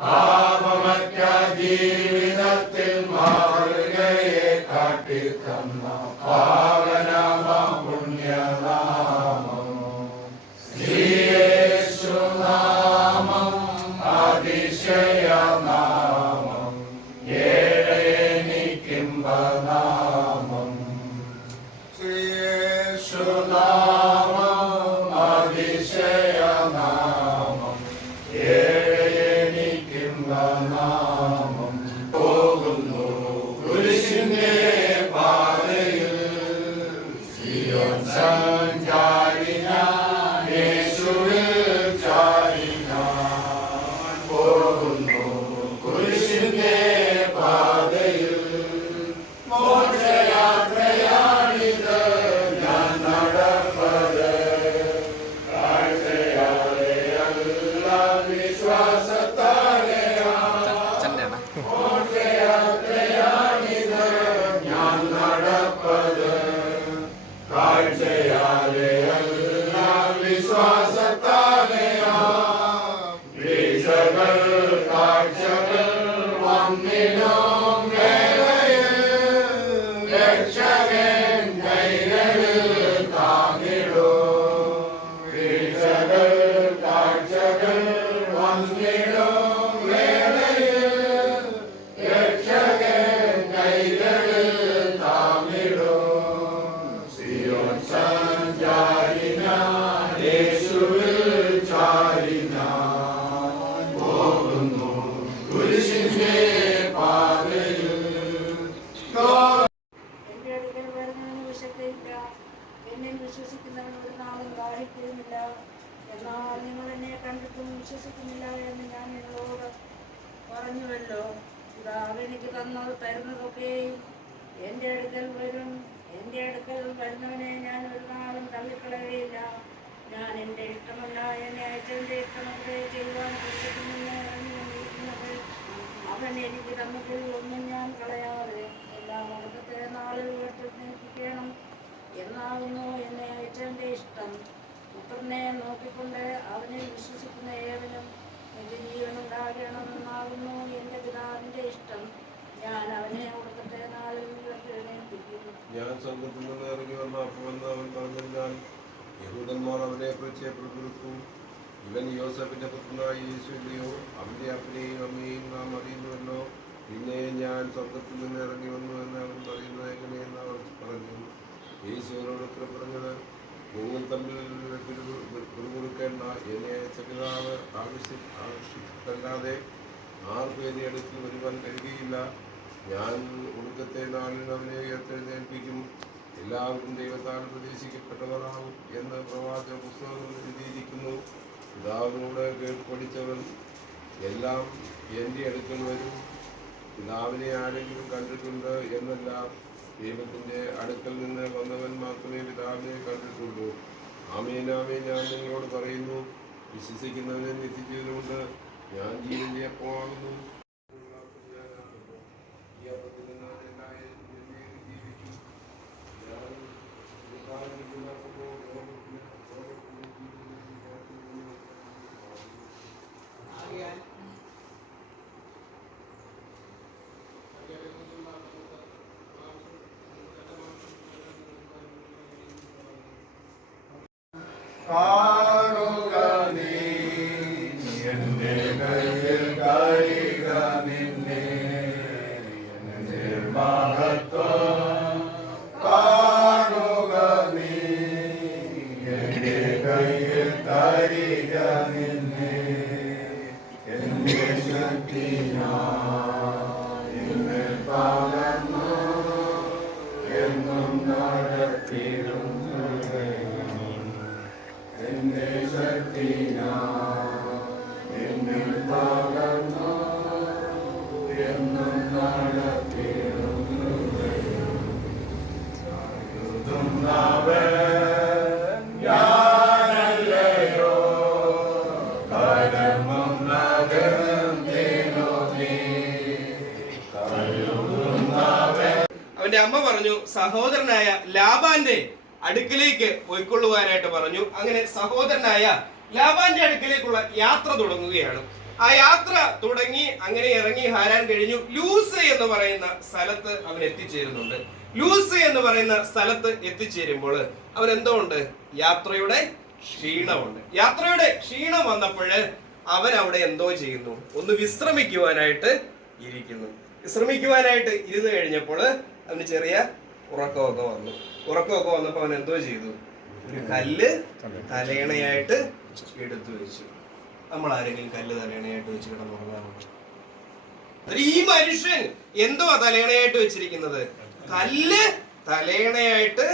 പാപമറ്റ ജീവിതത്തിൽ മാതൃകയെ കാട്ടിത്തന്ന പാവനമാം പുണ്യനാമം യേശുനാമം അതിശയനാമം ഏഴനിക്കിമ്പനാമം യേശുനാമം അതിശയനാമം നാമം പോകുന്നു കുരിശിന്റെ പാതയിൽ സിയോൻ സഞ്ചാരിനാൻ യേശുവിൽ ചാരിനാൻ പോകുന്നു കുരിശിന്റെ പാതയിൽ മോക്ഷയാത്രയാണിത് ഞാൻ നടപ്പത് കാഴ്ചയാലെ അല്ല വിശ്വാസത്താലെ ഞാൻ നടപ്പത് കാഴ്ചയാലെ അല്ല വിശ്വാസത്താലെയാ വീഴ്ചകൾ കാഴ്ചകൾ വന്നിടും വേളയിൽ രക്ഷകൻ കൈകളിൽ താങ്ങിടും വീഴ്ചകൾ കാഴ്ചകൾ വന്നിടും എന്നിൽ വിശ്വസിക്കുന്നവൻ ഒരു നാളും ദാഹിക്കുകയുമില്ല. എന്നാൽ നിങ്ങൾ എന്നെ കണ്ടിട്ടും വിശ്വസിക്കുന്നില്ല എന്ന് ഞാൻ നിങ്ങളോട് പറഞ്ഞുവല്ലോ. പിതാവ് എനിക്ക് തരുന്നതൊക്കെയും എൻ്റെ അടുക്കൽ വരും. എൻ്റെ അടുക്കൽ വരുന്നവനെ ഞാൻ ഒരു നാളും തള്ളിക്കളയുകയില്ല. ഞാൻ എൻ്റെ ഇഷ്ടമല്ല, എന്നെ അയച്ചവൻ്റെ ഇഷ്ടമൊക്കെ ചെയ്യുവാൻ പുരുഷത്തിനിരിക്കുന്നത്. അവൻ എനിക്ക് തന്നതിൽ ഒന്നും ഞാൻ കളയാതെ എല്ലാ മഹത്വത്തെ നാളിൽ ഉയർത്തിപ്പിക്കണം എന്നാകുന്നു എന്നെ അയച്ചവൻ്റെ ഇഷ്ടം. പുത്രനെ നോക്കിക്കൊണ്ട് അവനിൽ വിശ്വസിക്കുന്ന ഏവനും നിത്യജീവനുണ്ടാകണമെന്നാകുന്നു എൻ്റെ പിതാവിൻ്റെ ഇഷ്ടം. ഞാൻ അവനെ ഒടുക്കത്തെ നാളിൽ ഉയർത്തെഴുന്നേൽപ്പിക്കും. ഞാൻ സ്വർഗ്ഗത്തിൽ നിന്ന് ഇറങ്ങി വന്ന അപ്പമെന്ന് അവൻ പറഞ്ഞാൽ യഹൂദന്മാർ അവനെ കുറിച്ച് പിറുപിറുത്തു. ഇവൻ യോസഫിന്റെ പുത്രനായ യേശുവിനെയോ അവന്റെ അപ്പനെയും അമ്മയെയും നാം അറിയുന്നുവല്ലോ. പിന്നെ ഞാൻ സ്വർഗ്ഗത്തിൽ നിന്ന് ഇറങ്ങി വന്നു എന്ന് അവൻ പറയുന്നത് എങ്ങനെയെന്ന് അവർ പറഞ്ഞു. യേശുവിനോട് ഉത്തര പറഞ്ഞത്, നിങ്ങൾ തമ്മിൽ പിറുപിറുക്കേണ്ട. എന്നെ അയച്ച പിതാവ് ആവശ്യത്തല്ലാതെ ആർക്കും എന്നെ അടുത്ത് വരുവാൻ കഴിയുകയില്ല. ഞാൻ ഒടുക്കത്തെ നാളിൽ അവനെ ഉയർത്തെഴുന്നേൽപ്പിക്കും. എല്ലാവർക്കും ദൈവത്താൽ പ്രതീക്ഷിക്കപ്പെട്ടവരാകും എന്ന് പ്രവാചക പുസ്തകങ്ങളിൽ എഴുതിയിരിക്കുന്നു. പിതാവിനോട് കേട്ട് പഠിച്ചവൻ എല്ലാം എൻ്റെ അടുക്കൽ വരും. പിതാവിനെ ആരെങ്കിലും കണ്ടിട്ടുണ്ട് എന്നല്ല, ദൈവത്തിൻ്റെ അടുക്കൽ നിന്ന് വന്നവൻ മാത്രമേ പിതാവിനെ കണ്ടിട്ടുള്ളൂ. ആമേൻ ആമേൻ ഞാൻ നിങ്ങളോട് പറയുന്നു, വിശ്വസിക്കുന്നവനെ നിത്യജീവനുണ്ട്. ഞാൻ ജീവന്റെ അപ്പമാകുന്നു. കാണുക നീ എന്റെ കയ്യിൽ കഴിയുക നിന്നെ എന്റെ മഹത്വം. കാണുക നീ എന്റെ കയ്യിൽ തരിക നിന്നെ എന്റെ ശക്തി എന്നെ പകർന്നു എന്നും നടത്തിയിടും എന്റെ ശക്തി എന്നിൽ പകർന്നു എന്നും നടത്തിയിടുന്നവൻ ഞാനല്ലയോ. കരമും നഗരത്തിനു നീ കരുതുന്നവൻ. അവന്റെ അമ്മ പറഞ്ഞു, സഹോദരനായ ലാബാന്റെ അടുക്കിലേക്ക് പോയിക്കൊള്ളുവാനായിട്ട് പറഞ്ഞു. അങ്ങനെ സഹോദരനായ ലാബാന്റെ അടുക്കിലേക്കുള്ള യാത്ര തുടങ്ങുകയാണ്. ആ യാത്ര തുടങ്ങി അങ്ങനെ ഇറങ്ങി ഹാരാൻ കഴിഞ്ഞു. ലൂസ് എന്ന് പറയുന്ന സ്ഥലത്ത് അവൻ എത്തിച്ചേരുന്നുണ്ട്. ലൂസ് എന്ന് പറയുന്ന സ്ഥലത്ത് എത്തിച്ചേരുമ്പോൾ അവൻ എന്തോ ഉണ്ട്? യാത്രയുടെ ക്ഷീണമുണ്ട്. യാത്രയുടെ ക്ഷീണം വന്നപ്പോൾ അവൻ അവിടെ എന്തോ ചെയ്യുന്നു? ഒന്ന് വിശ്രമിക്കുവാനായിട്ട് ഇരിക്കുന്നു. വിശ്രമിക്കുവാനായിട്ട് ഇരുന്ന് കഴിഞ്ഞപ്പോൾ അവന് ചെറിയ ഉറക്കമൊക്കെ വന്നു. ഉറക്കമൊക്കെ വന്നപ്പോൾ അവൻ എന്തോ ചെയ്തു? ഒരു കല്ല് തലയണയായിട്ട് എടുത്തു വെച്ചു. നമ്മൾ ആരെങ്കിലും കല്ല് തലയണയായിട്ട് വെച്ച് കിടന്നുറങ്ങാറുണ്ട്? ഈ മനുഷ്യൻ എന്തോ തലയണയായിട്ട് വെച്ചിരിക്കുന്നത്? കല്ല് തലയണയായിട്ട്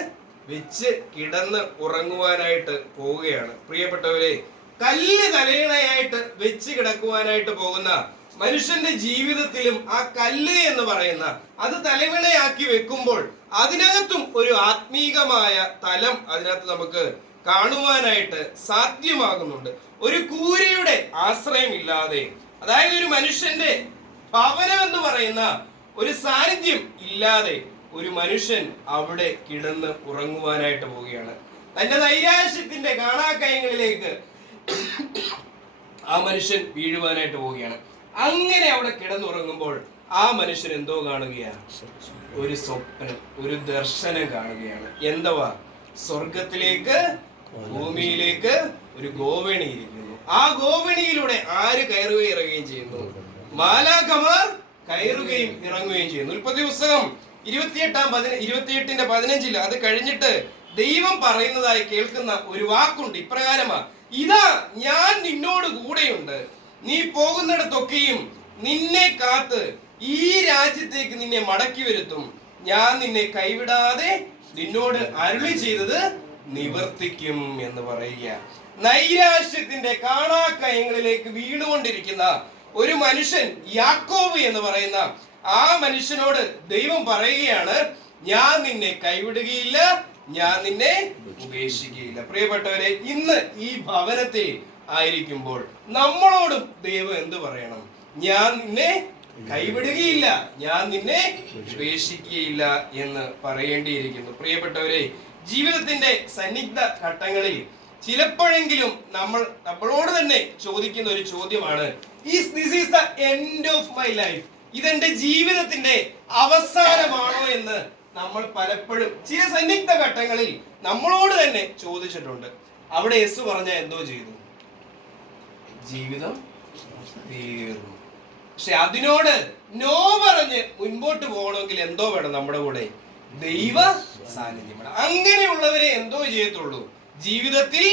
വെച്ച് കിടന്ന് ഉറങ്ങുവാനായിട്ട് പോവുകയാണ്. പ്രിയപ്പെട്ടവരെ, കല്ല് തലയണയായിട്ട് വെച്ച് കിടക്കുവാനായിട്ട് പോകുന്ന മനുഷ്യന്റെ ജീവിതത്തിലും ആ കല്ല് എന്ന് പറയുന്ന അത് തലവണയാക്കി വെക്കുമ്പോൾ അതിനകത്തും ഒരു ആത്മീകമായ തലം അതിനകത്ത് നമുക്ക് കാണുവാനായിട്ട് സാധ്യമാകുന്നുണ്ട്. ഒരു കൂരയുടെ ആശ്രയമില്ലാതെ, അതായത് ഒരു മനുഷ്യന്റെ ഭവനം എന്ന് പറയുന്ന ഒരു സാന്നിധ്യം ഇല്ലാതെ ഒരു മനുഷ്യൻ അവിടെ കിടന്ന് ഉറങ്ങുവാനായിട്ട് പോവുകയാണ്. തന്റെ നൈരാശ്യത്തിന്റെ കാണാക്കയങ്ങളിലേക്ക് ആ മനുഷ്യൻ വീഴുവാനായിട്ട് പോവുകയാണ്. അങ്ങനെ അവിടെ കിടന്നുറങ്ങുമ്പോൾ ആ മനുഷ്യൻ എന്തോ കാണുകയാണ്? ഒരു സ്വപ്നം, ഒരു ദർശനം കാണുകയാണ്. എന്തുവാ? സ്വർഗത്തിലേക്ക് ഭൂമിയിലേക്ക് ഒരു ഗോവണി ഇരിക്കുന്നു. ആ ഗോവണിയിലൂടെ ആര് കയറുകയും ഇറങ്ങുകയും ചെയ്യുന്നു? മാലാഖമാർ കയറുകയും ഇറങ്ങുകയും ചെയ്യുന്നു. ഉൽപ്പത്തി പുസ്തകം 28:15 അത് കഴിഞ്ഞിട്ട് ദൈവം പറയുന്നതായി കേൾക്കുന്ന ഒരു വാക്കുണ്ട്. ഇപ്രകാരമാ: ഇതാ ഞാൻ നിന്നോട് കൂടെയുണ്ട്, നീ പോകുന്നിടത്തൊക്കെയും നിന്നെ കാത്ത് ഈ രാജ്യത്തേക്ക് നിന്നെ മടക്കി വരുത്തും, ഞാൻ നിന്നെ കൈവിടാതെ നിന്നോട് അരുളി ചെയ്തത് നിവർത്തിക്കും എന്ന് പറയുക. നൈരാശ്യത്തിന്റെ കാണാക്കയങ്ങളിലേക്ക് വീണുകൊണ്ടിരിക്കുന്ന ഒരു മനുഷ്യൻ, യാക്കോബ് എന്ന് പറയുന്ന ആ മനുഷ്യനോട് ദൈവം പറയുകയാണ്, ഞാൻ നിന്നെ കൈവിടുകയില്ല, ഞാൻ നിന്നെ ഉപേക്ഷിക്കുകയില്ല. പ്രിയപ്പെട്ടവരെ, ഇന്ന് ഈ ഭവനത്തിൽ ആയിരിക്കുമ്പോൾ നമ്മളോടും ദൈവം എന്ത് പറയണം? ഞാൻ നിന്നെ കൈവിടുകയില്ല, ഞാൻ നിന്നെ ഉപേക്ഷിക്കുകയില്ല എന്ന് പറയേണ്ടിയിരിക്കുന്നു. പ്രിയപ്പെട്ടവരെ, ജീവിതത്തിന്റെ സന്നിഗ്ധ ഘട്ടങ്ങളിൽ ചിലപ്പോഴെങ്കിലും നമ്മളോട് തന്നെ ചോദിക്കുന്ന ഒരു ചോദ്യമാണ്, this is the end of my life, ഇതെന്റെ ജീവിതത്തിന്റെ അവസാനമാണോ എന്ന് നമ്മൾ പലപ്പോഴും ചില സന്നിഗ്ധ ഘട്ടങ്ങളിൽ നമ്മളോട് തന്നെ ചോദിച്ചിട്ടുണ്ട്. അവിടെ യേശു പറഞ്ഞ എന്തോ ചെയ്തു? ജീവിതം തീർന്നു. പക്ഷെ അതിനോട് നോ പറഞ്ഞ് മുൻപോട്ട് പോകണമെങ്കിൽ എന്തോ വേണം? നമ്മുടെ കൂടെ ദൈവ സാന്നിധ്യം വേണം. അങ്ങനെയുള്ളവരെ എന്തോ ചെയ്യത്തുള്ളൂ? ജീവിതത്തിൽ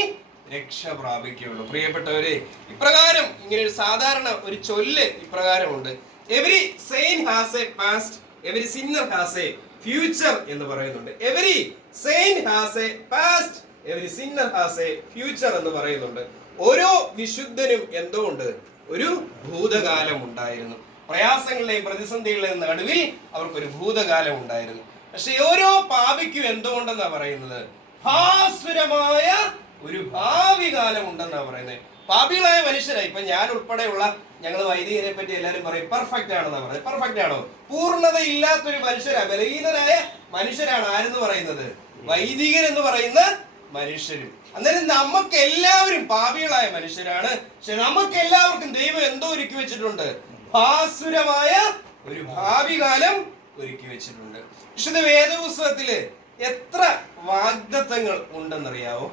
രക്ഷ പ്രാപിക്കുകയുള്ളൂ. പ്രിയപ്പെട്ടവരെ, ഇപ്രകാരം ഇങ്ങനെ ഒരു സാധാരണ ഒരു ചൊല്ല് ഇപ്രകാരമുണ്ട്: every saint has a past, every sinner has a future എന്ന് പറയുന്നുണ്ട്. Every saint has a past, every sinner has a future എന്ന് പറയുന്നുണ്ട്. ഓരോ വിശുദ്ധനും എന്തോ ഉണ്ട്? ഒരു ഭൂതകാലം ഉണ്ടായിരുന്നു. പ്രയാസങ്ങളുടെയും പ്രതിസന്ധികളുടെയും നടുവിൽ അവർക്കൊരു ഭൂതകാലം ഉണ്ടായിരുന്നു. പക്ഷെ ഓരോ പാപിക്കും എന്തുകൊണ്ടെന്നാ പറയുന്നത്? ഭാസുരമായ ഒരു ഭാവി കാലം ഉണ്ടെന്നാ പറയുന്നത്. പാപികളായ മനുഷ്യരായി, ഇപ്പൊ ഞാൻ ഉൾപ്പെടെയുള്ള ഞങ്ങൾ വൈദികരെ പറ്റി എല്ലാവരും പറയും പെർഫെക്റ്റ് ആണെന്നാ പറയുന്നത്. പെർഫെക്റ്റ് ആണോ? പൂർണ്ണത ഇല്ലാത്തൊരു മനുഷ്യരാ, ബലഹീനരായ മനുഷ്യരാണ് ആരെന്ന് പറയുന്നത്? വൈദികർ എന്ന് പറയുന്ന മനുഷ്യരും. അന്നേരം നമുക്ക് എല്ലാവരും പാപികളായ മനുഷ്യരാണ്. പക്ഷെ നമുക്ക് എല്ലാവർക്കും ദൈവം എന്തോ ഒരുക്കി വെച്ചിട്ടുണ്ട്? ഭാസുരമായ ഒരു ഭാവി കാലം ഒരുക്കി വെച്ചിട്ടുണ്ട്. വിശുദ്ധ വേദപുസ്തകത്തില് എത്ര വാഗ്ദത്തങ്ങൾ ഉണ്ടെന്നറിയാവോ?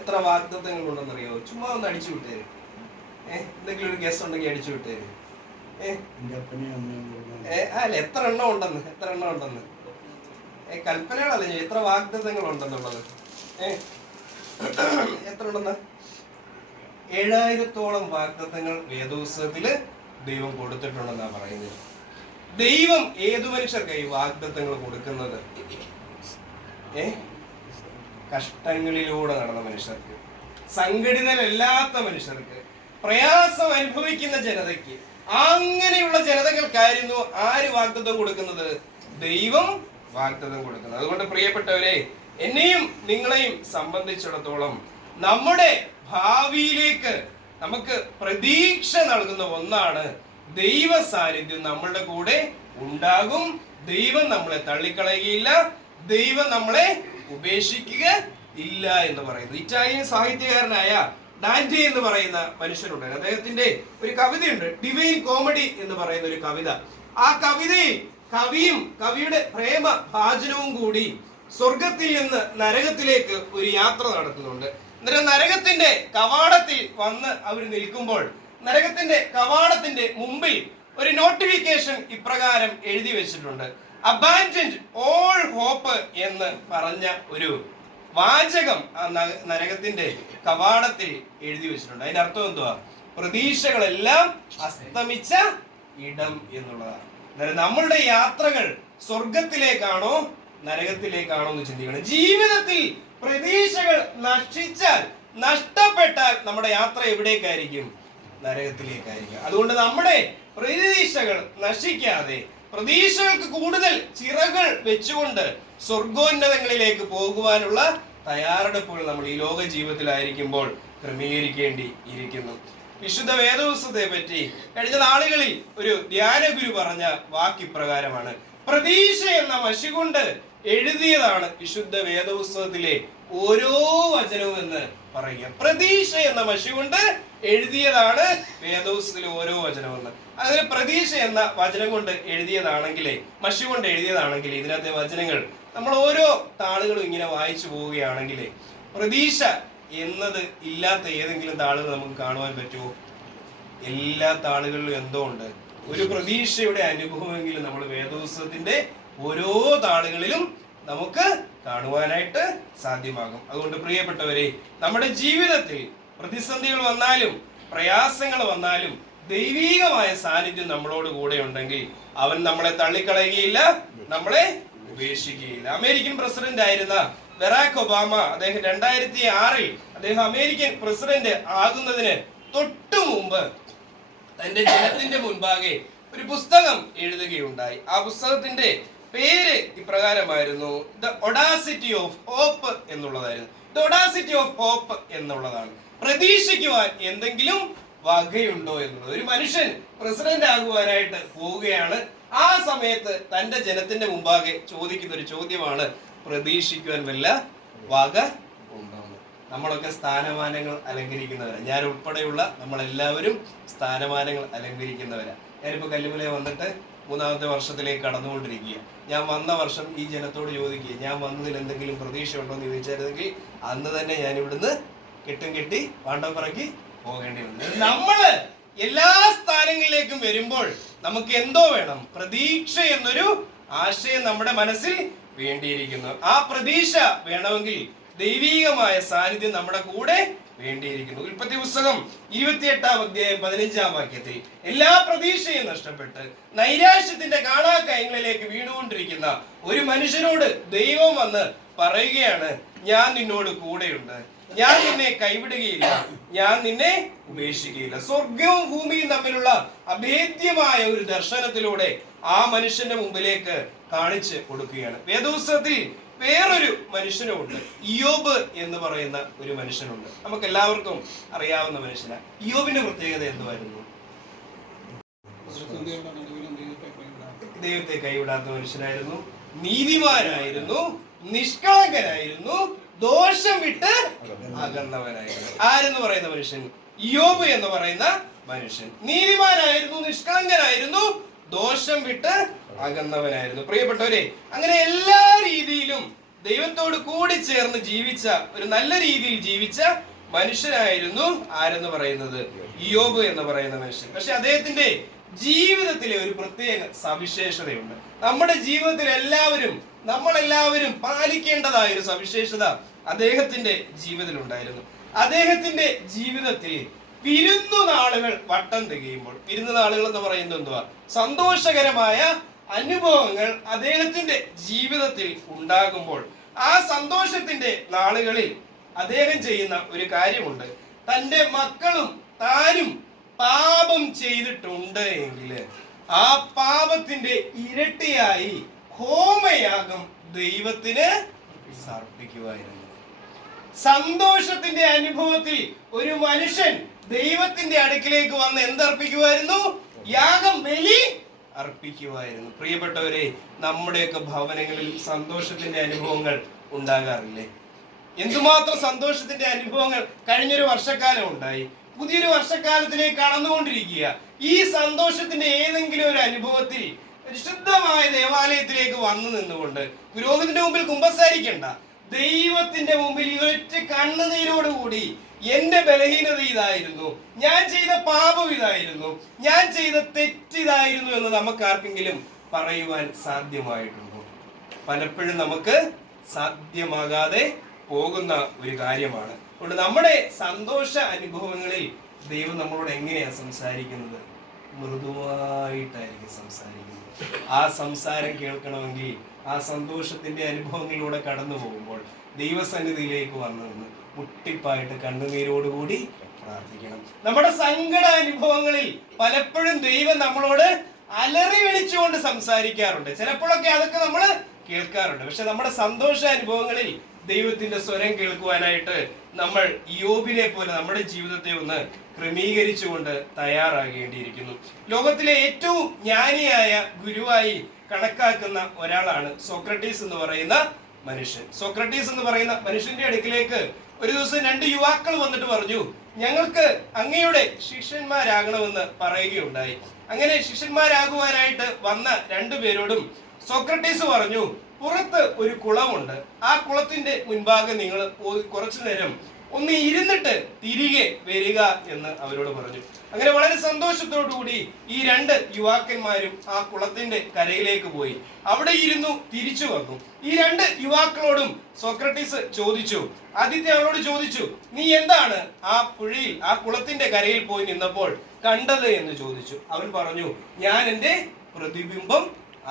എത്ര വാഗ്ദത്തങ്ങൾ ഉണ്ടെന്നറിയാവോ? ചുമ്മാ ഒന്ന് അടിച്ചു വിട്ടേര്. എന്തെങ്കിലും ഒരു ഗസ് ഉണ്ടെങ്കിൽ അടിച്ചു വിട്ടേര്. അല്ല, എത്ര എണ്ണം ഉണ്ടെന്ന് കൽപ്പനകളല്ല, എത്ര വാഗ്ദത്തങ്ങൾ ഉണ്ടെന്നുള്ളത്. എത്ര ഉണ്ടെന്ന്? 7000-ഓളം വാഗ്ദത്തങ്ങൾ വേദപുസ്തകത്തില് ദൈവം കൊടുത്തിട്ടുണ്ടെന്നാ പറയുന്നത്. ദൈവം ഏതു മനുഷ്യർക്കായി വാഗ്ദത്തങ്ങൾ കൊടുക്കുന്നത്? കഷ്ടങ്ങളിലൂടെ നടന്ന മനുഷ്യർക്ക്, സംഘടിതരല്ലാത്ത മനുഷ്യർക്ക്, പ്രയാസം അനുഭവിക്കുന്ന ജനതയ്ക്ക്, അങ്ങനെയുള്ള ജനതകൾക്കായിരുന്നു ആര് വാഗ്ദത്തം കൊടുക്കുന്നത്? ദൈവം വാഗ്ദത്തം കൊടുക്കുന്നത്. അതുകൊണ്ട് പ്രിയപ്പെട്ടവരെ, എന്നെയും നിങ്ങളെയും സംബന്ധിച്ചിടത്തോളം നമ്മുടെ ഭാവിയിലേക്ക് നമുക്ക് പ്രതീക്ഷ നൽകുന്ന ഒന്നാണ് ദൈവ സാന്നിധ്യം നമ്മളുടെ കൂടെ ഉണ്ടാകും. ദൈവം നമ്മളെ തള്ളിക്കളയുകയില്ല, ദൈവം നമ്മളെ ഉപേക്ഷിക്കുക ഇല്ല എന്ന് പറയുന്നത്. ഇറ്റാലിയൻ സാഹിത്യകാരനായ ഡാൻറ്റെ എന്ന് പറയുന്ന മനുഷ്യനുണ്ട്. അദ്ദേഹത്തിന്റെ ഒരു കവിതയുണ്ട്, ഡിവൈൻ കോമഡി എന്ന് പറയുന്ന ഒരു കവിത. ആ കവിതയിൽ കവിയും കവിയുടെ പ്രേമ ഭാജനവും കൂടി സ്വർഗത്തിൽ നിന്ന് നരകത്തിലേക്ക് ഒരു യാത്ര നടത്തുന്നുണ്ട്. അന്നേരം നരകത്തിന്റെ കവാടത്തിൽ വന്ന് അവർ നിൽക്കുമ്പോൾ നരകത്തിന്റെ കവാടത്തിന്റെ മുമ്പിൽ ഒരു നോട്ടിഫിക്കേഷൻ ഇപ്രകാരം എഴുതി വെച്ചിട്ടുണ്ട്. അബാൻഡൻഡ് ഓൾ ഹോപ്പ് എന്ന് പറഞ്ഞ ഒരു വാചകം ആ നരകത്തിന്റെ കവാടത്തിൽ എഴുതി വെച്ചിട്ടുണ്ട്. അതിന്റെ അർത്ഥം എന്തുവാ? പ്രതീക്ഷകളെല്ലാം അസ്തമിച്ച ഇടം എന്നുള്ളതാണ്. അന്നേരം നമ്മളുടെ യാത്രകൾ സ്വർഗത്തിലേക്കാണോ നരകത്തിലേക്കാണോ എന്ന് ചിന്തിക്കണം. ജീവിതത്തിൽ പ്രതീക്ഷകൾ നശിച്ചാൽ, നഷ്ടപ്പെട്ടാൽ നമ്മുടെ യാത്ര എവിടേക്കായിരിക്കും? നരകത്തിലേക്കായിരിക്കും. അതുകൊണ്ട് നമ്മുടെ പ്രതീക്ഷകൾ നശിക്കാതെ പ്രതീക്ഷകൾക്ക് കൂടുതൽ ചിറകൾ വെച്ചുകൊണ്ട് സ്വർഗോന്നതങ്ങളിലേക്ക് പോകുവാനുള്ള തയ്യാറെടുപ്പുകൾ നമ്മൾ ഈ ലോക ജീവിതത്തിലായിരിക്കുമ്പോൾ ക്രമീകരിക്കേണ്ടി ഇരിക്കുന്നു. വിശുദ്ധ വേദപുസ്തകത്തെ പറ്റി കഴിഞ്ഞ നാളുകളിൽ ഒരു ധ്യാന ഗുരു പറഞ്ഞ വാക്കിപ്രകാരമാണ്: പ്രതീക്ഷ എന്ന മഷി കൊണ്ട് എഴുതിയതാണ് വിശുദ്ധ വേദപുസ്തകത്തിലെ ഓരോ വചനവും എന്ന് പറയുക. പ്രതീക്ഷ എന്ന മഷി കൊണ്ട് എഴുതിയതാണ് വേദപുസ്തകത്തിലെ ഓരോ വചനമെന്ന്. അതിന് പ്രതീക്ഷ എന്ന വചനം കൊണ്ട് എഴുതിയതാണെങ്കിലേ, മഷി കൊണ്ട് എഴുതിയതാണെങ്കിൽ, ഇതിനകത്തെ വചനങ്ങൾ നമ്മൾ ഓരോ താളുകളും ഇങ്ങനെ വായിച്ചു പോവുകയാണെങ്കിലേ, പ്രതീക്ഷ എന്നത് ഇല്ലാത്ത ഏതെങ്കിലും താളുകൾ നമുക്ക് കാണുവാൻ പറ്റുമോ? എല്ലാ താളുകളിലും എന്തോ ഉണ്ട്. ഒരു പ്രതീക്ഷയുടെ അനുഭവമെങ്കിലും നമ്മൾ വേദപുസ്തകത്തിന്റെ ഓരോ താളുകളിലും നമുക്ക് കാണുവാനായിട്ട് സാധ്യമാകും. അതുകൊണ്ട് പ്രിയപ്പെട്ടവരെ, നമ്മുടെ ജീവിതത്തിൽ പ്രതിസന്ധികൾ വന്നാലും പ്രയാസങ്ങൾ വന്നാലും ദൈവീകമായ സാന്നിധ്യം നമ്മളോട് കൂടെ ഉണ്ടെങ്കിൽ അവൻ നമ്മളെ തള്ളിക്കളയുകയില്ല, നമ്മളെ ഉപേക്ഷിക്കുകയില്ല. അമേരിക്കൻ പ്രസിഡന്റ് ആയിരുന്ന ബറാക് ഒബാമ, അദ്ദേഹം 2006 അദ്ദേഹം അമേരിക്കൻ പ്രസിഡന്റ് ആകുന്നതിന് തൊട്ടു മുമ്പ് തന്റെ ജനത്തിന്റെ മുൻപാകെ ഒരു പുസ്തകം എഴുതുകയുണ്ടായി. ആ പുസ്തകത്തിന്റെ പേര് ഇപ്രകാരമായിരുന്നു, ദ ഒഡാസിറ്റി ഓഫ് ഹോപ്പ് എന്നുള്ളതായിരുന്നു. ദ ഒഡാസിറ്റി ഓഫ് ഹോപ്പ് എന്നുള്ളതാണ് പ്രതീക്ഷിക്കുവാൻ എന്തെങ്കിലും വകയുണ്ടോ എന്നുള്ളത്. ഒരു മനുഷ്യൻ പ്രസിഡന്റ് ആകുവാനായിട്ട് പോവുകയാണ്. ആ സമയത്ത് തന്റെ ജനത്തിന്റെ മുമ്പാകെ ചോദിക്കുന്ന ഒരു ചോദ്യമാണ്, പ്രതീക്ഷിക്കുവാൻ വല്ല വക ഉണ്ടോ? നമ്മളൊക്കെ സ്ഥാനമാനങ്ങൾ അലങ്കരിക്കുന്നവരാണ്. ഞാൻ ഉൾപ്പെടെയുള്ള നമ്മളെല്ലാവരും സ്ഥാനമാനങ്ങൾ അലങ്കരിക്കുന്നവരാണ്. ഞാനിപ്പോൾ കല്ലുമല വന്നിട്ട് 3ാമത്തെ വർഷത്തിലേക്ക് കടന്നുകൊണ്ടിരിക്കുക. ഞാൻ വന്ന വർഷം ഈ ജനത്തോട് ചോദിക്കുക, ഞാൻ വന്നതിൽ എന്തെങ്കിലും പ്രതീക്ഷ ഉണ്ടോ എന്ന് ചോദിച്ചായിരുന്നെങ്കിൽ അന്ന് തന്നെ ഞാൻ ഇവിടുന്ന് കെട്ടും കെട്ടി പാണ്ഡം പറക്കി പോകേണ്ടി വന്നു. നമ്മള് എല്ലാ സ്ഥാനങ്ങളിലേക്കും വരുമ്പോൾ നമുക്ക് എന്തോ വേണം? പ്രതീക്ഷ എന്നൊരു ആശയം നമ്മുടെ മനസ്സിൽ വേണ്ടിയിരിക്കുന്നു. ആ പ്രതീക്ഷ വേണമെങ്കിൽ ദൈവീകമായ സാന്നിധ്യം നമ്മുടെ കൂടെ വേണ്ടിയിരിക്കുന്നു. ഉൽപ്പത്തി പുസ്തകം 28-ാം അധ്യായം 15-ാം വാക്യത്തിൽ എല്ലാ പ്രതീക്ഷയും നഷ്ടപ്പെട്ട് നൈരാശ്യത്തിന്റെ കാണാക്കയങ്ങളിലേക്ക് വീണുകൊണ്ടിരിക്കുന്ന ഒരു മനുഷ്യനോട് ദൈവം വന്ന് പറയുകയാണ്, ഞാൻ നിന്നോട് കൂടെയുണ്ട്, ഞാൻ നിന്നെ കൈവിടുകയില്ല, ഞാൻ നിന്നെ ഉപേക്ഷിക്കുകയില്ല. സ്വർഗവും ഭൂമിയും തമ്മിലുള്ള അഭേദ്യമായ ഒരു ദർശനത്തിലൂടെ ആ മനുഷ്യന്റെ മുമ്പിലേക്ക് കാണിച്ച് കൊടുക്കുകയാണ്. വേദപുസ്തകത്തിൽ വേറൊരു മനുഷ്യനുണ്ട്, ഇയ്യോബ് എന്ന് പറയുന്ന ഒരു മനുഷ്യനുണ്ട്. നമുക്ക് എല്ലാവർക്കും അറിയാവുന്ന മനുഷ്യനാണ്. ഇയ്യോബിന്റെ പ്രത്യേകത എന്തുവായിരുന്നു? ദൈവത്തെ കൈവിടാത്ത മനുഷ്യനായിരുന്നു, നീതിമാനായിരുന്നു, നിഷ്കളങ്കനായിരുന്നു, ദോഷം വിട്ട് അകന്നവനായിരുന്നു. ആരെന്ന് പറയുന്ന മനുഷ്യൻ? ഇയ്യോബ് എന്ന് പറയുന്ന മനുഷ്യൻ നീതിമാനായിരുന്നു, നിഷ്കളങ്കനായിരുന്നു, ദോഷം വിട്ട് അകന്നവനായിരുന്നു. പ്രിയപ്പെട്ടവരെ, അങ്ങനെ എല്ലാ രീതിയിലും ദൈവത്തോട് കൂടി ചേർന്ന് ജീവിച്ച, ഒരു നല്ല രീതിയിൽ ജീവിച്ച മനുഷ്യനായിരുന്നു ആരെന്ന് പറയുന്നത്? ഇയ്യോബ് എന്ന് പറയുന്ന മനുഷ്യൻ. പക്ഷെ അദ്ദേഹത്തിന്റെ ജീവിതത്തിലെ ഒരു പ്രത്യേക സവിശേഷതയുണ്ട്. നമ്മുടെ ജീവിതത്തിൽ നമ്മളെല്ലാവരും പാലിക്കേണ്ടതായ ഒരു സവിശേഷത അദ്ദേഹത്തിന്റെ ജീവിതത്തിലുണ്ടായിരുന്നു. അദ്ദേഹത്തിന്റെ ജീവിതത്തിൽ വിരുന്നുനാളുകൾ വട്ടം തികയുമ്പോൾ, വിരുന്നുനാളുകൾ എന്ന് പറയുന്നത് എന്തുവാ? സന്തോഷകരമായ അനുഭവങ്ങൾ അദ്ദേഹത്തിന്റെ ജീവിതത്തിൽ ഉണ്ടാകുമ്പോൾ ആ സന്തോഷത്തിന്റെ നാളുകളിൽ അദ്ദേഹം ചെയ്യുന്ന ഒരു കാര്യമുണ്ട്. തന്റെ മക്കളും താനും പാപം ചെയ്തിട്ടുണ്ട് എങ്കിൽ ആ പാപത്തിന്റെ ഇരട്ടിയായി ഹോമയാഗം ദൈവത്തിന് സമർപ്പിക്കുമായിരുന്നു. സന്തോഷത്തിന്റെ അനുഭവത്തിൽ ഒരു മനുഷ്യൻ ദൈവത്തിന്റെ അടുക്കിലേക്ക് വന്ന് എന്തർപ്പിക്കുമായിരുന്നു? യാഗം, ബലി അർപ്പിക്കുമായിരുന്നു. പ്രിയപ്പെട്ടവരെ, നമ്മുടെയൊക്കെ ഭവനങ്ങളിൽ സന്തോഷത്തിന്റെ അനുഭവങ്ങൾ ഉണ്ടാകാറില്ലേ? എന്തുമാത്രം സന്തോഷത്തിന്റെ അനുഭവങ്ങൾ കഴിഞ്ഞൊരു വർഷക്കാലം ഉണ്ടായി. പുതിയൊരു വർഷക്കാലത്തിലേക്ക് കടന്നുകൊണ്ടിരിക്കുക. ഈ സന്തോഷത്തിന്റെ ഏതെങ്കിലും ഒരു അനുഭവത്തിൽ ശുദ്ധമായ ദേവാലയത്തിലേക്ക് വന്നു നിന്നുകൊണ്ട് പുരോഹിതന്റെ മുമ്പിൽ കുമ്പസാരിക്കണ്ട, ദൈവത്തിന്റെ മുമ്പിൽ ഈ ഒറ്റ കണ്ണുനീരോടുകൂടി എന്റെ ബലഹീനത ഇതായിരുന്നു, ഞാൻ ചെയ്ത പാപം ഇതായിരുന്നു, ഞാൻ ചെയ്ത തെറ്റിതായിരുന്നു എന്ന് നമുക്ക് ആർക്കെങ്കിലും പറയുവാൻ സാധ്യമായിട്ടുണ്ടോ? പലപ്പോഴും നമുക്ക് സാധ്യമാകാതെ പോകുന്ന ഒരു കാര്യമാണ്. അതുകൊണ്ട് നമ്മുടെ സന്തോഷ അനുഭവങ്ങളിൽ ദൈവം നമ്മളോട് എങ്ങനെയാണ് സംസാരിക്കുന്നത്? മൃദുവായിട്ടായിരിക്കും സംസാരിക്കുന്നത്. ആ സംസാരം കേൾക്കണമെങ്കിൽ ആ സന്തോഷത്തിന്റെ അനുഭവങ്ങളിലൂടെ കടന്നു പോകുമ്പോൾ ദൈവസന്നിധിയിലേക്ക് വന്നു നിന്ന് മുട്ടിപ്പായിട്ട് കണ്ണുനീരോടുകൂടി പ്രാർത്ഥിക്കണം. നമ്മുടെ സങ്കട അനുഭവങ്ങളിൽ പലപ്പോഴും ദൈവം നമ്മളോട് അലറി വിളിച്ചുകൊണ്ട് സംസാരിക്കാറുണ്ട്. ചിലപ്പോഴൊക്കെ അതൊക്കെ നമ്മൾ കേൾക്കാറുണ്ട്. പക്ഷെ നമ്മുടെ സന്തോഷ അനുഭവങ്ങളിൽ ദൈവത്തിന്റെ സ്വരം കേൾക്കുവാനായിട്ട് നമ്മൾ യോബിനെ പോലെ നമ്മുടെ ജീവിതത്തെ ഒന്ന് ക്രമീകരിച്ചുകൊണ്ട് തയ്യാറാകേണ്ടിയിരിക്കുന്നു. ലോകത്തിലെ ഏറ്റവും ജ്ഞാനിയായ ഗുരുവായി കണക്കാക്കുന്ന ഒരാളാണ് സോക്രട്ടീസ് എന്ന് പറയുന്ന മനുഷ്യൻ. സോക്രട്ടീസ് എന്ന് പറയുന്ന മനുഷ്യന്റെ അടുക്കിലേക്ക് ഒരു ദിവസം 2 യുവാക്കൾ വന്നിട്ട് പറഞ്ഞു, ഞങ്ങൾക്ക് അങ്ങയുടെ ശിഷ്യന്മാരാകണമെന്ന് പറയുകയുണ്ടായി. അങ്ങനെ ശിഷ്യന്മാരാകുവാനായിട്ട് വന്ന 2 പേരോടും സോക്രട്ടീസ് പറഞ്ഞു, പുറത്ത് ഒരു കുളമുണ്ട്, ആ കുളത്തിന്റെ മുൻപാകെ നിങ്ങൾ കുറച്ചു നേരം ഒന്ന് ഇരുന്നിട്ട് തിരികെ വരിക എന്ന് അവരോട് പറഞ്ഞു. അങ്ങനെ വളരെ സന്തോഷത്തോടുകൂടി ഈ 2 യുവാക്കന്മാരും ആ കുളത്തിന്റെ കരയിലേക്ക് പോയി. അവിടെ ഇരുന്നു തിരിച്ചു വന്നു. ഈ 2 യുവാക്കളോടും സോക്രട്ടീസ് ചോദിച്ചു, ആദ്യത്തെ അവളോട് ചോദിച്ചു, നീ എന്താണ് ആ പുഴയിൽ ആ കുളത്തിന്റെ കരയിൽ പോയി നിന്നപ്പോൾ കണ്ടത് എന്ന് ചോദിച്ചു. അവൻ പറഞ്ഞു, ഞാൻ എൻ്റെ പ്രതിബിംബം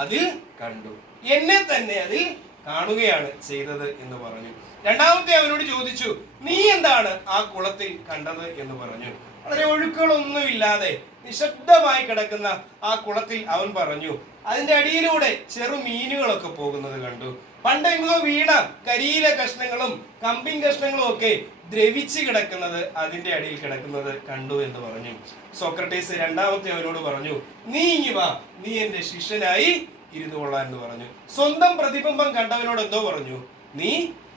അതിൽ കണ്ടു, എന്നെ തന്നെ അതിൽ കാണുകയാണ് ചെയ്തത് എന്ന് പറഞ്ഞു. രണ്ടാമത്തെ അവനോട് ചോദിച്ചു, നീ എന്താണ് ആ കുളത്തിൽ കണ്ടത് എന്ന് പറഞ്ഞു. വളരെ ഒഴുക്കുകളൊന്നുമില്ലാതെ നിശബ്ദമായി കിടക്കുന്ന ആ കുളത്തിൽ അവൻ പറഞ്ഞു, അതിന്റെ അടിയിലൂടെ ചെറു മീനുകളൊക്കെ പോകുന്നത് കണ്ടു. പണ്ടെങ്ങോ വീണ കരിയില കഷ്ണങ്ങളും കമ്പിൻ കഷ്ണങ്ങളും ഒക്കെ ദ്രവിച്ച് കിടക്കുന്നത് അതിന്റെ അടിയിൽ കിടക്കുന്നത് കണ്ടു എന്ന് പറഞ്ഞു. സോക്രട്ടീസ് രണ്ടാമത്തെ അവനോട് പറഞ്ഞു, നീ ഇങ്ങി വാ, നീ എന്റെ ശിഷ്യനായി ഇരുന്നു കൊള്ളാൻ എന്ന് പറഞ്ഞു. സ്വന്തം പ്രതിബിംബം കണ്ടവനോട് എന്തോ പറഞ്ഞു, നീ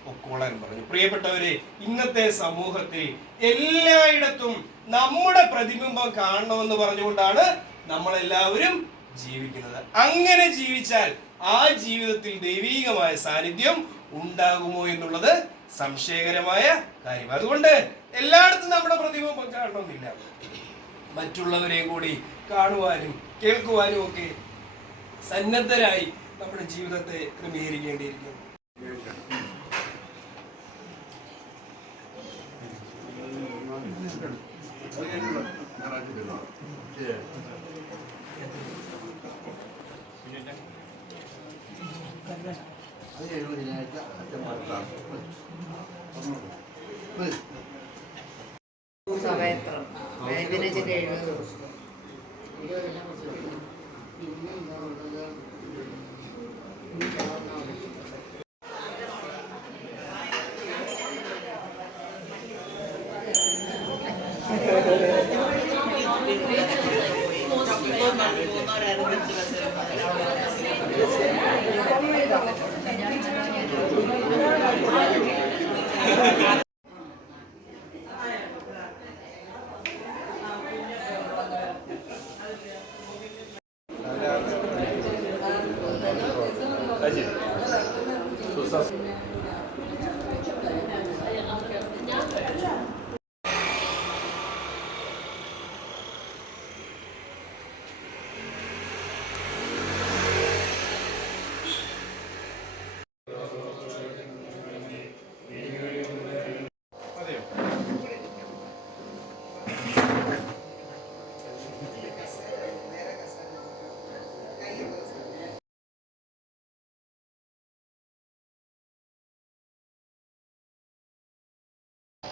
പൊക്കോളാൻ പറഞ്ഞു. പ്രിയപ്പെട്ടവരെ, ഇന്നത്തെ സമൂഹത്തിൽ എല്ലായിടത്തും നമ്മുടെ പ്രതിബിംബം കാണണമെന്ന് പറഞ്ഞുകൊണ്ടാണ് നമ്മളെല്ലാവരും ജീവിക്കുന്നത്. അങ്ങനെ ജീവിച്ചാൽ ആ ജീവിതത്തിൽ ദൈവീകമായ സാന്നിധ്യം ഉണ്ടാകുമോ എന്നുള്ളത് സംശയകരമായ കാര്യം. അതുകൊണ്ട് എല്ലായിടത്തും നമ്മുടെ പ്രതിബിംബം കാണണമെന്നില്ല. മറ്റുള്ളവരെയും കൂടി കാണുവാനും കേൾക്കുവാനും ഒക്കെ സന്നദ്ധരായി നമ്മുടെ ജീവിതത്തെ ക്രമീകരിക്കേണ്ടിയിരിക്കുന്നു. സവേത്രം വേദനച്ച് 70 ദിവസം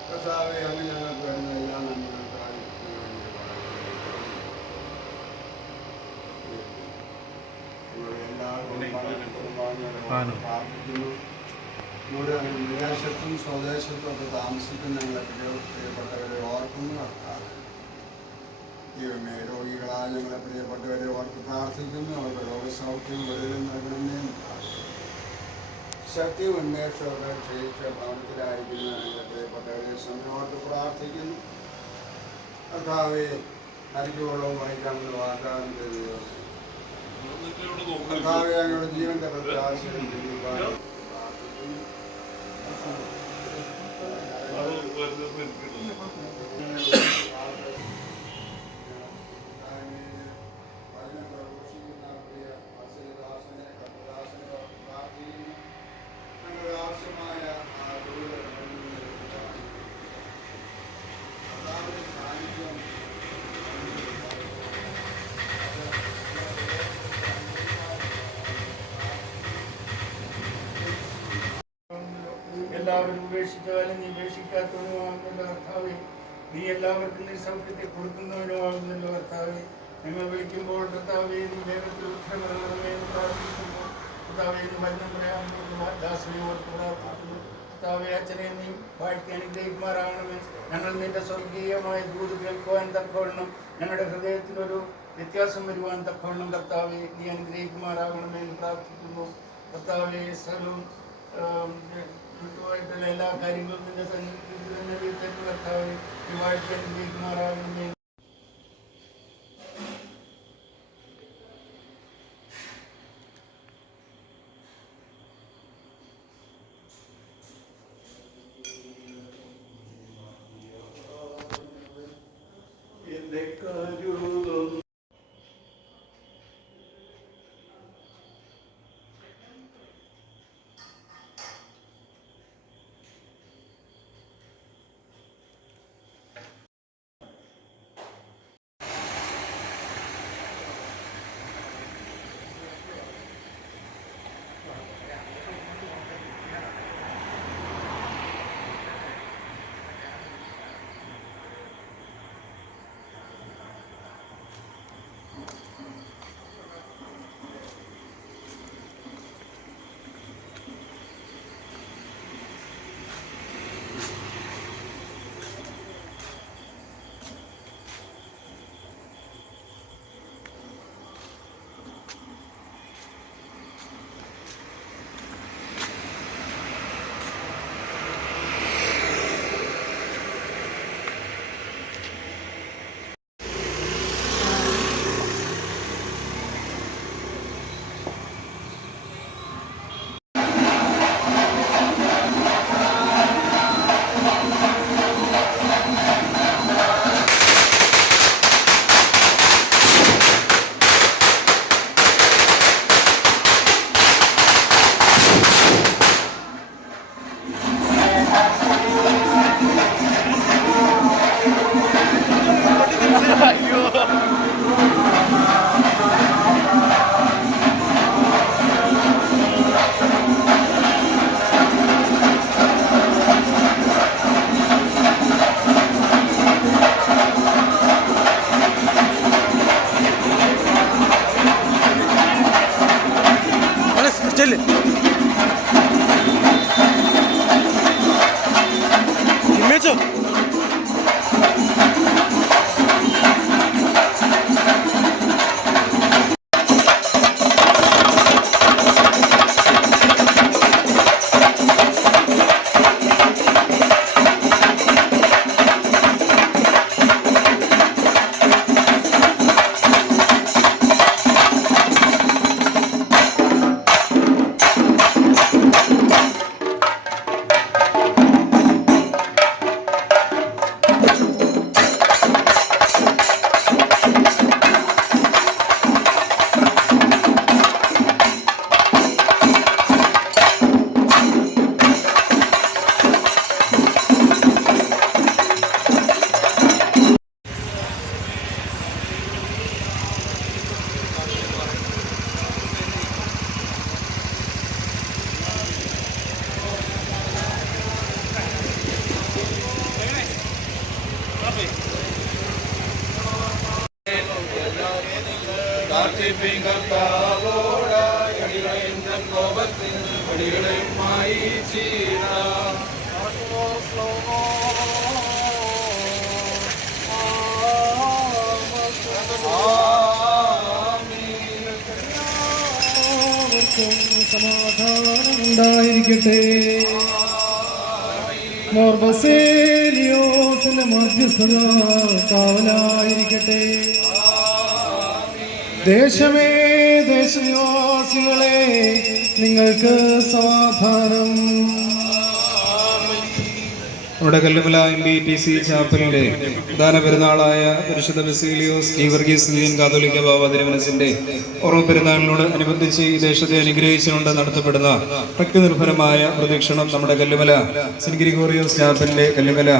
കർത്താവേ, അങ്ങ് ഞങ്ങൾക്ക് വരുന്ന എല്ലാ നന്മകൾക്കായി പ്രാർത്ഥിക്കുന്നു. ഇവിടെ വിദേശത്തും സ്വദേശത്തും ഒക്കെ താമസിക്കുന്ന ഞങ്ങളെ പ്രിയപ്പെട്ടവരെ ഓർക്കുന്നു. കർത്താവ് ദൈവമേ, രോഗികളായ ഞങ്ങളെ പ്രിയപ്പെട്ടവരെ ഓർത്ത് പ്രാർത്ഥിക്കുന്നു. അവരുടെ രോഗസൗഖ്യം വിടുതലും നൽകണമെന്നും ശക്തിയും ഉന്മേഷമൊക്കെ ക്ഷയിച്ച ഭവനത്തിലായിരിക്കുന്ന എൻ്റെ പ്രിയപ്പെട്ടവരെ സമയത്ത് പ്രാർത്ഥിക്കുന്നു. കർത്താവെ മരിക്കുവോളം വഹിക്കാമെന്ന് വാഗ്ദാനം ചെയ്തു. കർത്താവെ അങ്ങയുടെ ജീവന്റെ പ്രത്യാശയും പ്രാർത്ഥിക്കുന്നു. എല്ലാവരും ഉപേക്ഷിച്ചാലും നീ ഉപേക്ഷിക്കാത്തവനുമാകുന്നല്ലോ കർത്താവേ. നീ എല്ലാവർക്കും നീ സൗഖ്യത്തെ കൊടുക്കുന്നവനുമാകുന്നല്ലോ കർത്താവേ. ഞങ്ങൾ വിളിക്കുമ്പോൾ കർത്താവേ നീ വേഗത്തിൽ ഉത്തരമെന്ന് പ്രാർത്ഥിക്കുന്നു. കർത്താവേ നീ വചനം പറയാൻ ദാസനോട് പ്രാർത്ഥിക്കുന്നു. കർത്താവേ അച്ഛനെ നീ വാഴ്ത്തി അനുഗ്രഹിക്കുമാറാകണമേ. ഞങ്ങൾ നിന്റെ സ്വർഗീയമായ ദൂത് കേൾക്കുവാൻ തക്കവണ്ണം ഞങ്ങളുടെ ഹൃദയത്തിനൊരു വ്യത്യാസം വരുവാൻ തക്കവണ്ണം കർത്താവെ നീ അനുഗ്രഹിക്കുമാറാകണമേ എന്ന് പ്രാർത്ഥിക്കുന്നു. കർത്താവെ സകലവും ായിട്ടുള്ള എല്ലാ കാര്യങ്ങളും നിന്റെ സന്നിധിയിൽ തന്നെ കർത്താവെ നീ വാഴ്ത്തി അനുഗ്രഹിക്കുമാറാകണമേ. എന്റെ കരുതും चल मेचो സമാധാനമുണ്ടായിരിക്കട്ടെ. മോർ ബസേലിയോസിന്റെ മധ്യസ്ഥത കാവലായിരിക്കട്ടെ. ദേശമേ ദേശനിവാസികളെ നിങ്ങൾക്ക് സമാധാനം. നമ്മുടെ കല്ലുമല MBTC ചാപ്പലിന്റെ പ്രധാന പെരുന്നാളായ പരിശുദ്ധ ബസേലിയോസ് ഗീവർഗീസ് ഇന്ത്യൻ കാത്തോലിക്ക ബാബ തിരുമനസിന്റെ ഓരോ പെരുന്നാളിനോട് അനുബന്ധിച്ച് ഈ ദേശത്തെ അനുഗ്രഹിച്ചുകൊണ്ട് നടത്തപ്പെടുന്ന ഭക്തിനിർഭരമായ പ്രദക്ഷിണം നമ്മുടെ Kallumala saint Gregorios ചാപ്പലിന്റെ Kallumala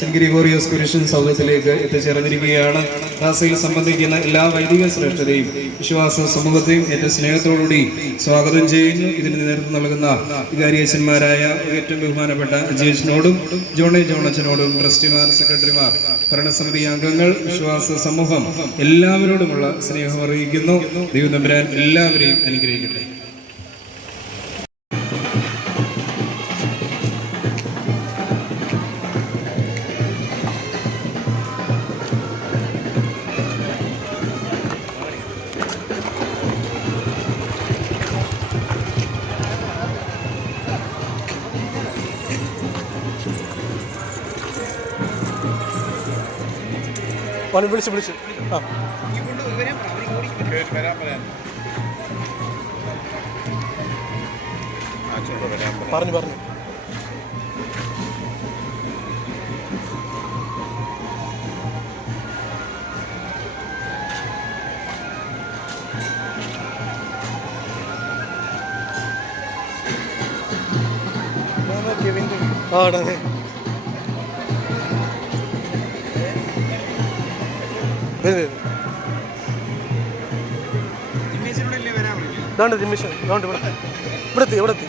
saint Gregorios കുരിശൻ സൗധത്തിലേക്ക് എത്തിച്ചേർന്നിരിക്കുകയാണ്. റാസയിൽ സംബന്ധിക്കുന്ന എല്ലാ വൈദിക ശ്രേഷ്ഠതയും വിശ്വാസ സമൂഹത്തെയും ഏറ്റവും സ്നേഹത്തോടുകൂടി സ്വാഗതം ചെയ്യുന്നു. ഇതിന് നേതൃത്വം നൽകുന്ന വികാരിയച്ഛന്മാരായ ഏറ്റവും ബഹുമാനപ്പെട്ട അജേഷിനോടും ജോണച്ചനോടും ട്രസ്റ്റിമാർ, സെക്രട്ടറിമാർ, ഭരണസമിതി അംഗങ്ങൾ, വിശ്വാസ സമൂഹം എല്ലാവരോടുമുള്ള സ്നേഹം അറിയിക്കുന്നു. ദൈവം തമ്പുരാൻ എല്ലാവരെയും അനുഗ്രഹിക്കട്ടെ. വിളിച്ചു ആ പറഞ്ഞു അതെ. ഇവിടെത്തി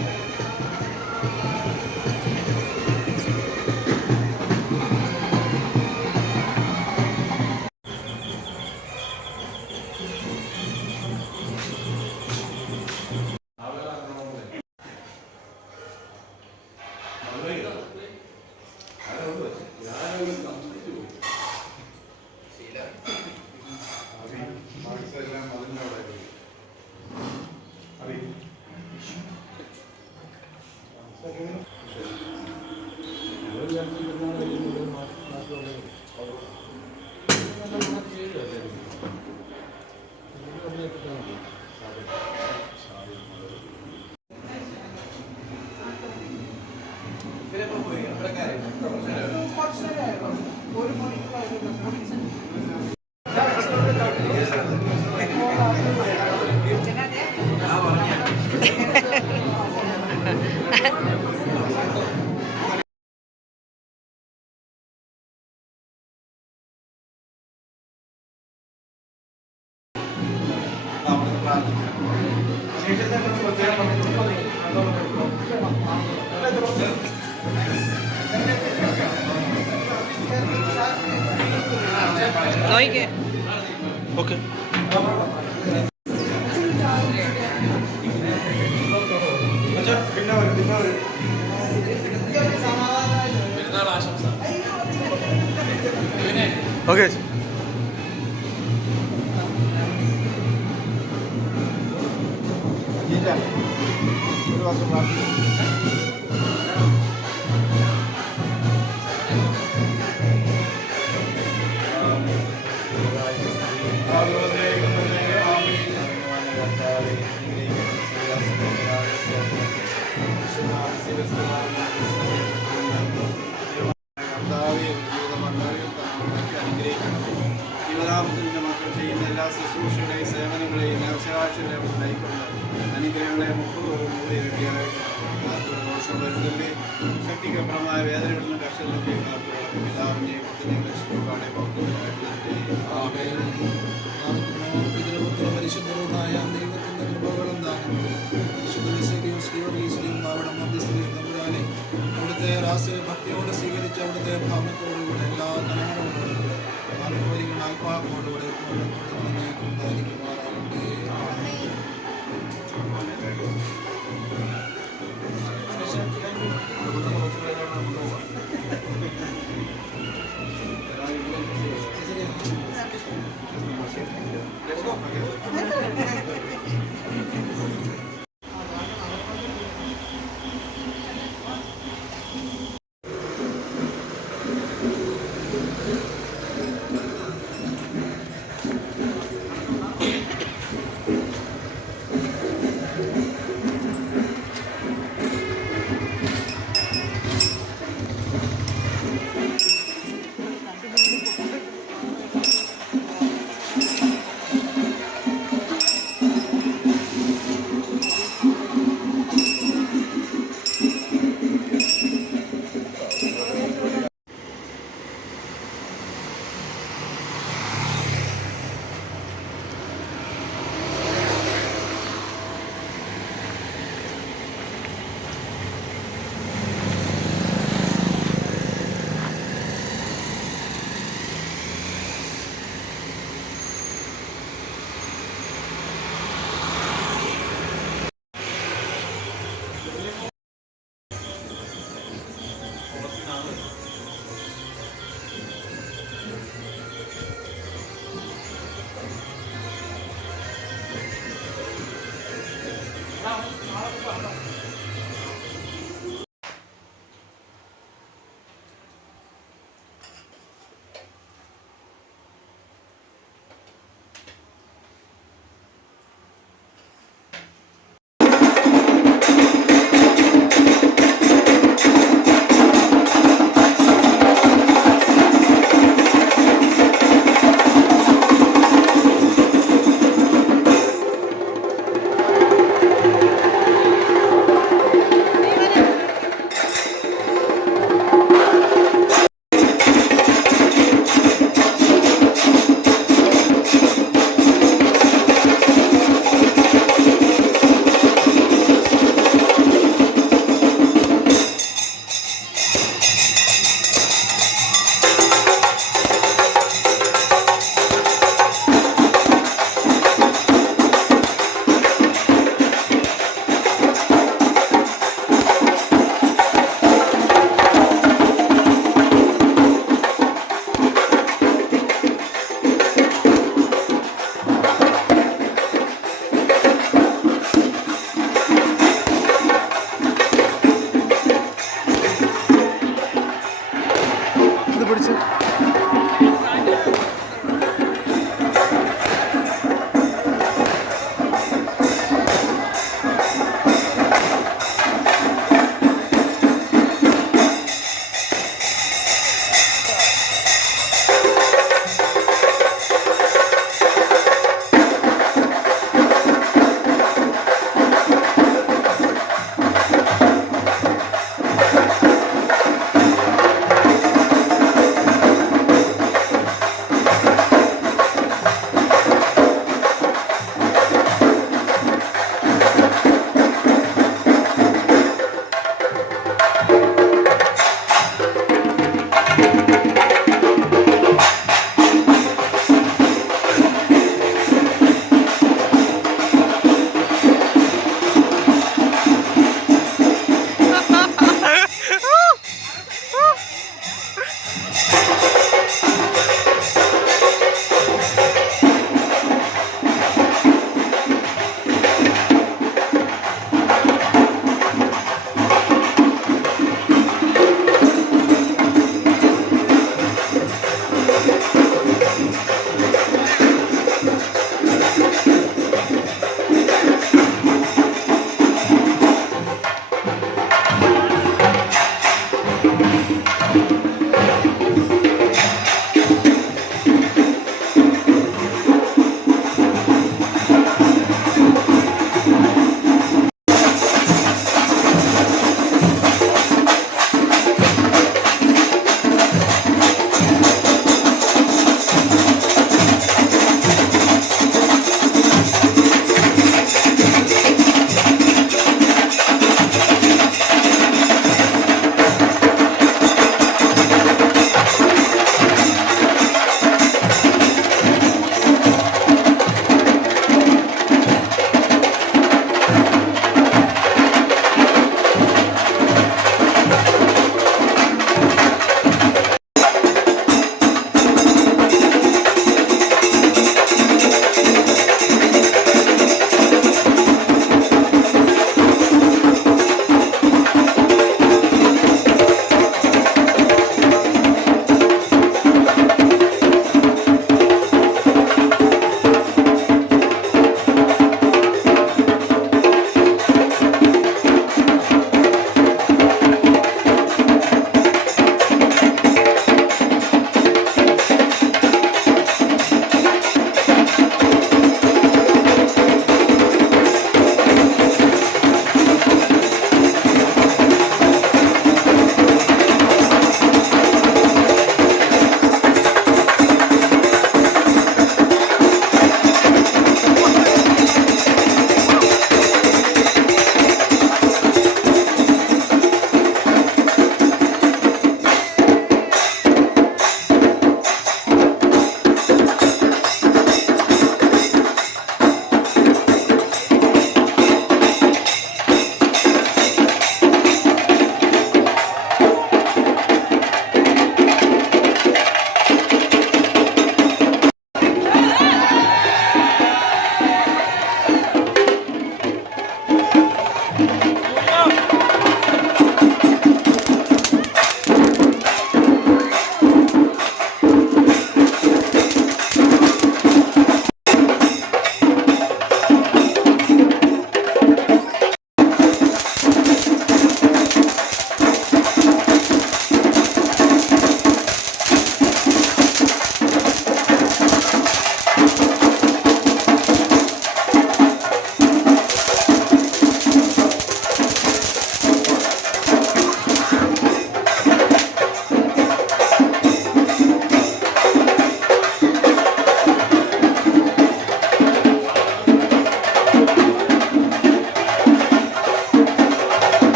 ഓക്കെ. ഓക്കെ. ജീവിതാമത്തിന്റെ മക്കൾ ചെയ്യുന്ന എല്ലാ ശുശ്രൂഷകളെയും സേവനങ്ങളെയും ആവശ്യാവശ്യങ്ങളെ നയിക്കൊണ്ട് അനുഗ്രഹങ്ങളെ 30 കൂടി ഇരട്ടിയായിട്ട് ദോഷം വരുന്നതിൻ്റെ ശക്തിക്കപ്പുറമായ വേദനയുള്ള കഷ്ടത്തിൻ്റെയും പിതാവിൻ്റെയും പുത്രൻ്റെയും രക്ഷിക്കാടെ പരിശുദ്ധമായ ദൈവത്തിൻ്റെ കൃപകളും ദാനങ്ങളും അവിടെ മധ്യസ്ഥയും തമ്പുരാനെ അവിടുത്തെ രാഷ്ട്രീയ ഭക്തിയോടെ സ്വീകരിച്ച് അവിടുത്തെ ഭവനത്തോടുകൂടെ എല്ലാ തലങ്ങളോടുകൂടെ ആത്മാവോടുകൂടെ ഉണ്ടായിരിക്കുമാറാകട്ടെ.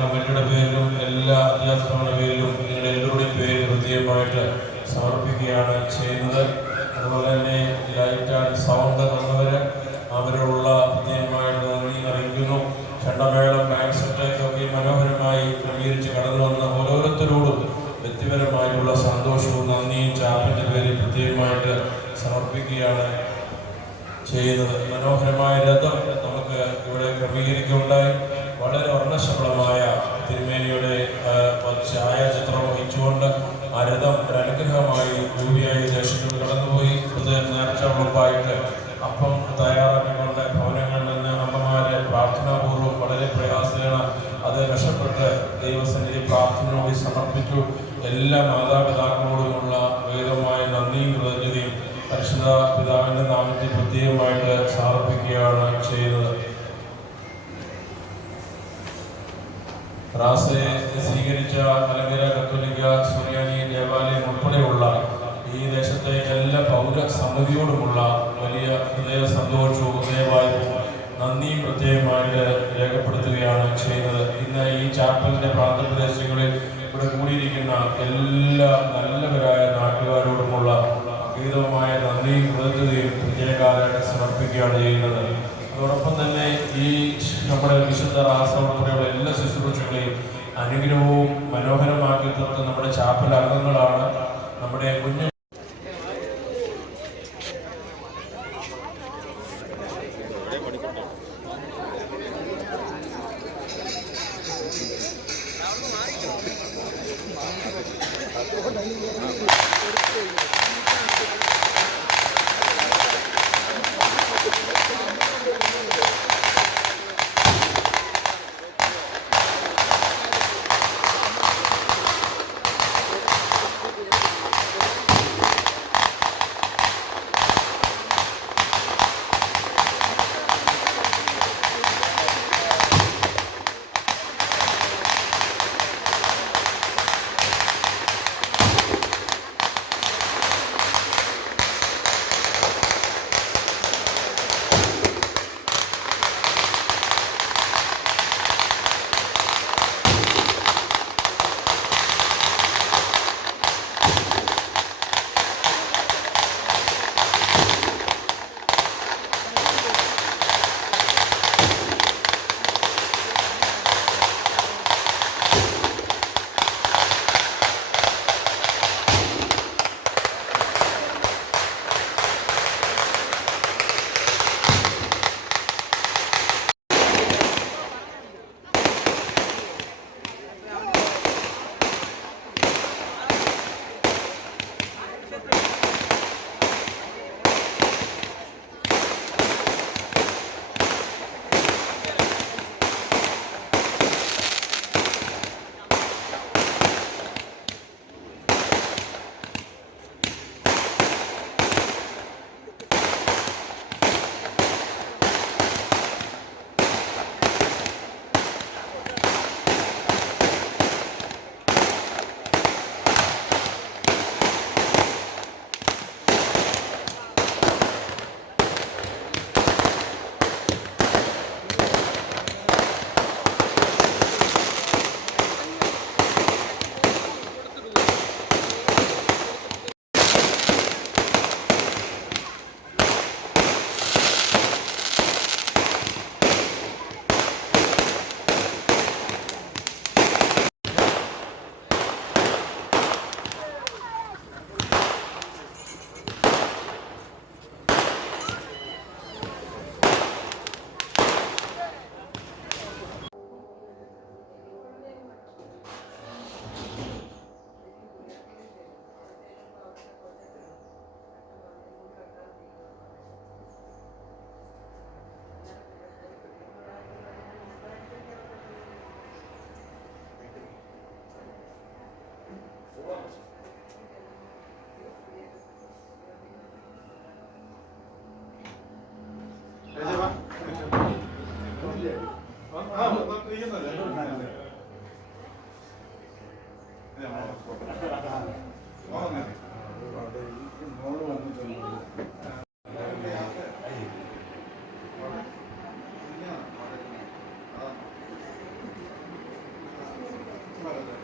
കമ്മിറ്റിയുടെ പേരിലും എല്ലാ അധ്യാപകരുടെ പേരിലും നിങ്ങളുടെ എല്ലാവരുടെയും പേര് പ്രത്യേകമായിട്ട് സമർപ്പിക്കുകയാണ് ചെയ്യുന്നത്. അതുപോലെ തന്നെ ലൈറ്റ് ആൻഡ് സൗണ്ട് തന്നവർ അവരുള്ള പ്രത്യേകമായിട്ട് നന്ദി അറിയിക്കുന്നു. ചെണ്ടമേളം ബാങ്ക് സെറ്റൊക്കെ മനോഹരമായി ക്രമീകരിച്ച് കടന്നു വന്ന ഓരോരുത്തരോടും വ്യക്തിപരമായിട്ടുള്ള സന്തോഷവും നന്ദിയും ചാപ്പിൻ്റെ പേരിൽ പ്രത്യേകമായിട്ട് സമർപ്പിക്കുകയാണ് ചെയ്യുന്നത്. മനോഹരമായ രഥം നമുക്ക് ഇവിടെ ക്രമീകരിക്കുകയുണ്ടായി. വളരെ വർണ്ണശബളമായ തിരുമേനിയുടെ ഛായാചിത്രം വഹിച്ചുകൊണ്ട് ആ രഥം ഒരു അനുഗ്രഹമായി രൂപിയായി ദേശത്തോട് കടന്നുപോയി. നേർച്ച ഉറപ്പായിട്ട് അപ്പം തയ്യാറാക്കിക്കൊണ്ട് ഭവനങ്ങളിൽ നിന്ന് അമ്മമാരെ പ്രാർത്ഥനാപൂർവ്വം വളരെ പ്രയാസേന അത് രക്ഷപ്പെട്ട് ദൈവസന്നിധി പ്രാർത്ഥനയോടെ സമർപ്പിച്ചു. എല്ലാ മാതാപിതാക്കളോടുമുള്ള വേഗമായ നന്ദിയും കൃതജ്ഞതയും പരിശുദ്ധ പിതാവിൻ്റെ നാമത്തിൽ പ്രത്യേകമായിട്ട് സമർപ്പിക്കുകയാണ് ചെയ്യുന്നത്. റാസയെ സ്വീകരിച്ച മലങ്കര കത്തോലിക്ക സുറിയാനി ദേവാലയം ഉൾപ്പെടെയുള്ള ഈ ദേശത്തെ എല്ലാ പൗര സമിതിയോടുമുള്ള വലിയ ഹൃദയ സന്തോഷവും ഹൃദയവായ്പും നന്ദിയും പ്രത്യേകമായിട്ട് രേഖപ്പെടുത്തുകയാണ് ചെയ്യുന്നത്. ഇന്ന് ഈ ചാപ്പലിൻ്റെ പ്രാന്തപ്രദേശങ്ങളിൽ ഇവിടെ കൂടിയിരിക്കുന്ന എല്ലാ നല്ലവരായ നാട്ടുകാരോടുമുള്ള അഗീതമായ നന്ദിയും കൃതജ്ഞതയും പ്രത്യേകമായിട്ട് സമർപ്പിക്കുകയാണ് ചെയ്യുന്നത്. അതോടൊപ്പം തന്നെ ഈ നമ്മുടെ വിശുദ്ധ റാസ ഉൾപ്പെടെയുള്ള എല്ലാ ശുശ്രൂഷകളെയും അനുഗ്രഹവും മനോഹരമാക്കി തീർത്ത് നമ്മുടെ ചാപ്പൽ അംഗങ്ങളാണ് നമ്മുടെ കുഞ്ഞു പറഞ്ഞത്